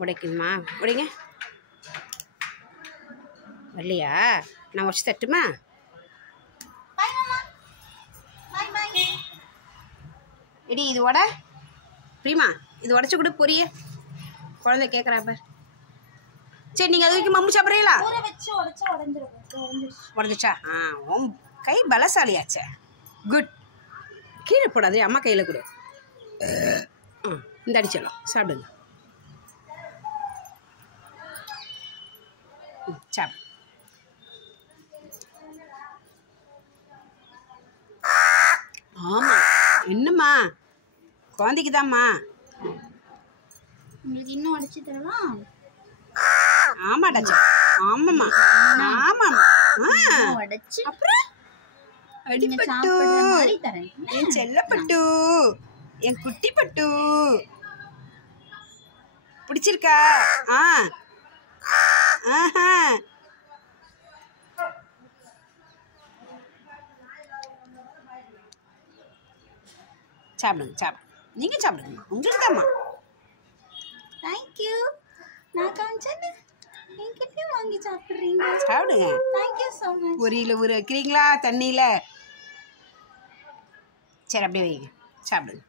உடைக்கணுமா? உடைங்க. வரலையா? நான் உடச்சி தட்டுமா? இடி இது உட பிரிமா, இது உடச்சி கொடு பொரிய. குழந்தை கேட்குறாப்ப. சரி நீங்கள் அது வரைக்கும் மம்மு சாப்பிட்றீங்களா? உடஞ்சிச்சா? உன் கை பலசாலியாச்சே. குட். கீழே போடாது, அம்மா கையில் கொடு. இந்த அடிச்சலாம் சாப்பிடுங்க. சாப்பிடு. ஆமாம். என்னம்மா குழந்தைக்கு தான்மா. உங்களுக்கு இன்னும் அடிச்சு தரலாம். ஆமாடாச்சா. ஆமாம்மா ஆமாம்மா. அடிச்சு அப்புறம் அடிப்பட்டு என் செல்லப்பட்டு என் குட்டி பட்டு பிடிச்சிருக்கா? ஆஹா சாப்பிடுங்க சாப்பிடுங்க. நீங்கள் சாப்பிடுங்கம்மா, உங்களுக்கு தான்மா. தேங்க்யூ. நான் காமிச்சேன்னு என்கிட்டயும் வாங்கி சாப்பிட்றீங்க. சாப்பிடுங்க. Thank you so much. பொரியில் ஊற வைக்கிறீங்களா தண்ணியில்? சரி அப்படியே வைங்க, சாப்பிடுங்க.